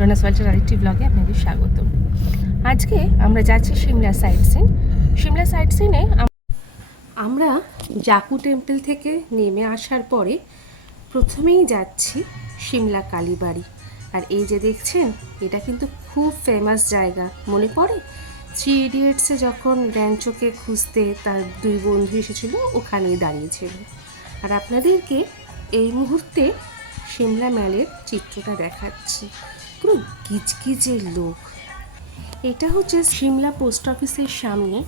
রোনাস ওয়ার্ল্ডের আরেকটি ব্লগে আপনাদের স্বাগত। আজকে আমরা যাচ্ছি Shimla sight seen. Shimla sight সিনে আমরা জাকু টেম্পল থেকে নেমে আসার পরে প্রথমেই যাচ্ছি সিমলা কালীবাড়ি। আর এই যে দেখছেন, এটা কিন্তু খুব ফেমাস জায়গা। মনে পড়ে 3 ইডিয়টসে যখন র্যাঞ্চোকে খুঁজতে তার 2 বন্ধু এসেছিল, ওখানেই দাঁড়িয়েছিল। আর আপনাদেরকে এই মুহূর্তে সিমলা ম্যালের চিত্রটা দেখাচ্ছি। পুরো গিজগিজের লোক। এটা হচ্ছে সিমলা পোস্ট অফিসের সামনে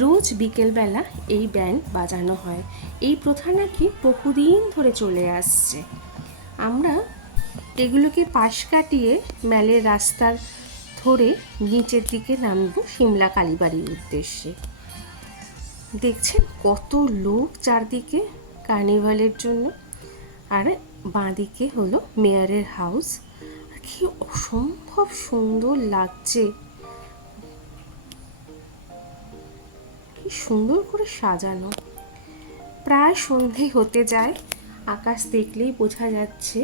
রোজ বিকেলবেলা এই ব্যান্ড বাজানো হয়। এই প্রথা নাকি বহুদিন ধরে চলে আসছে। আমরা এগুলোকে পাশ কাটিয়ে ম্যালের রাস্তার ধরে নিচের দিকে নামবো সিমলা কালীবাড়ির উদ্দেশ্যে। দেখছেন কত লোক চারদিকে কার্নিভালের জন্য। আর বাঁদিকে হলো মেয়রের হাউস। আর কি অসম্ভব সুন্দর লাগছে, কি সুন্দর করে সাজানো। প্রায় সন্ধে হতে যায়, আকাশ দেখলেই বোঝা যাচ্ছে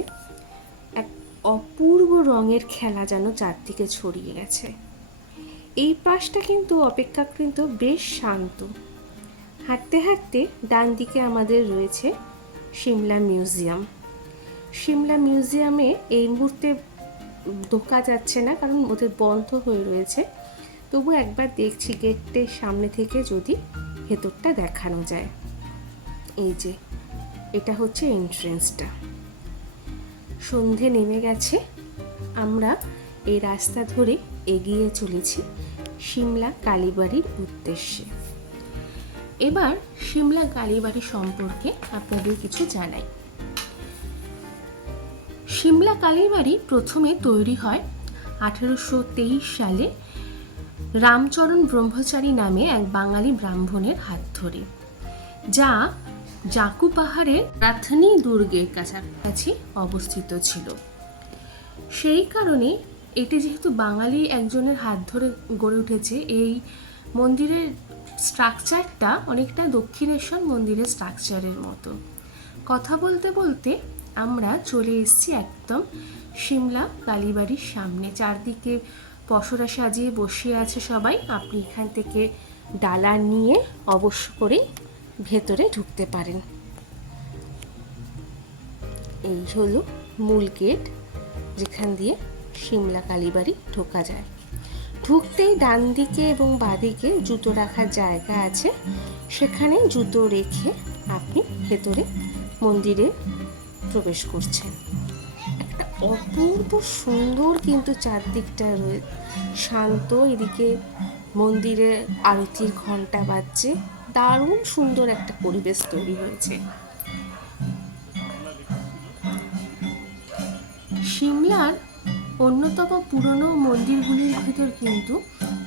এক অপূর্ব রঙের খেলা যেন চারদিকে ছড়িয়ে গেছে। এই পাশটা কিন্তু অপেক্ষাকৃত বেশ শান্ত। হাঁটতে হাঁটতে ডান দিকে আমাদের রয়েছে সিমলা মিউজিয়াম। সিমলা মিউজিয়ামে এই মুহূর্তে ঢোকা যাচ্ছে না, কারণ ওদের বন্ধ হয়ে রয়েছে। তবু একবার দেখছি গেটের সামনে থেকে যদি ভেতরটা দেখানো যায়। এই যে এটা হচ্ছে এন্ট্রেন্সটা। সন্ধে নেমে গেছে, আমরা এই রাস্তা ধরে এগিয়ে চলেছি সিমলা কালীবাড়ির উদ্দেশ্যে। এবার সিমলা কালীবাড়ি সম্পর্কে আপনাদের কিছু জানাই। সিমলা কালীবাড়ি প্রথমে তৈরি হয় 1823 সালে রামচরণ ব্রহ্মচারী নামে এক বাঙালি ব্রাহ্মণের হাত ধরে, যা জাকু পাহাড়ের রাথনি দুর্গের কাছাকাছি অবস্থিত ছিল। সেই কারণে এটি যেহেতু বাঙালি একজনের হাত ধরে গড়ে উঠেছে, এই মন্দিরের স্ট্রাকচারটা অনেকটা দক্ষিণেশ্বর মন্দিরের স্ট্রাকচারের মতো। কথা বলতে বলতে আমরা চলে এসেছি একদম সিমলা কালীবাড়ির সামনে। চারদিকে পসরা সাজিয়ে বসিয়ে আছে সবাই। আপনি এখান থেকে ডালা নিয়ে অবশ্য করেই ভেতরে ঢুকতে পারেন। এই হলো মূল গেট, যেখান দিয়ে সিমলা কালীবাড়ি ঢোকা যায়। ঢুকতেই ডান দিকে এবং বাঁদিকে জুতো রাখার জায়গা আছে, সেখানে জুতো রেখে আপনি ভেতরে মন্দিরে প্রবেশ করছেন। একটা অপূর্ব সুন্দর কিন্তু চারদিকটা শান্ত। এদিকে মন্দিরে আরতির ঘন্টা বাজছে। দারুণ সুন্দর একটা পরিবেশ তৈরি হয়েছে। সিমলার অন্যতম পুরনো মন্দিরগুলির ভিতর কিন্তু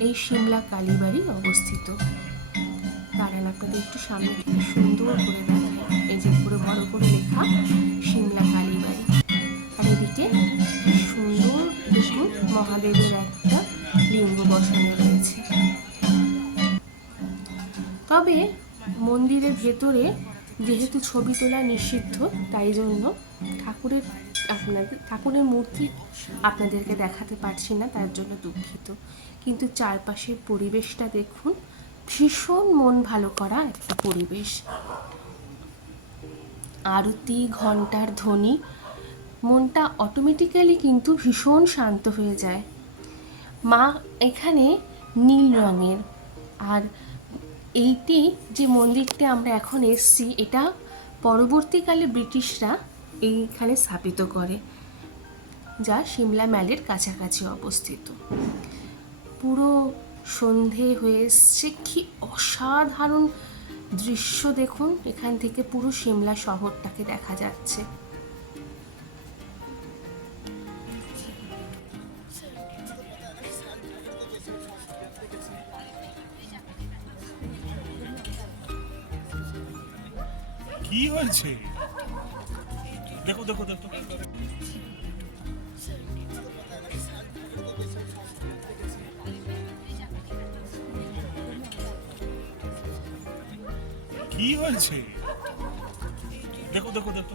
এই সিমলা কালীবাড়ি অবস্থিত। দাঁড়ান আপনাদের একটু সামনে থেকে সুন্দর করে দেখায়। এই যে পুরো বড় করে লেখা সিমলা কালীবাড়ি। আর এদিকে সুন্দর দেখুন মহাদেবের একটা লিঙ্গ বসানো রয়েছে। তবে মন্দিরের ভেতরে যেহেতু ছবি তোলা নিষিদ্ধ, তাই জন্য ঠাকুরের মূর্তি আপনাদেরকে দেখাতে পারছি না, তার জন্য দুঃখিত। কিন্তু চারপাশের পরিবেশটা দেখুন, ভীষণ মন ভালো করা একটা পরিবেশ। আরতি, ঘন্টার ধ্বনি, মনটা অটোমেটিক্যালি কিন্তু ভীষণ শান্ত হয়ে যায়। মা এখানে নীল রঙের। আর এইটি যে মন্দিরটি আমরা এখন এসছি, এটা পরবর্তীকালে ব্রিটিশরা এইখানে স্থাপিত করে, যা সিমলা ম্যালের কাছাকাছি অবস্থিত। পুরো সন্ধে হয়ে এসছে, কি অসাধারণ দৃশ্য দেখুন। এখান থেকে পুরো সিমলা শহরটাকে দেখা যাচ্ছে। কি হয়েছে? দেখো দেখো দেখো, কি হয়েছে? দেখো দেখো দেখো।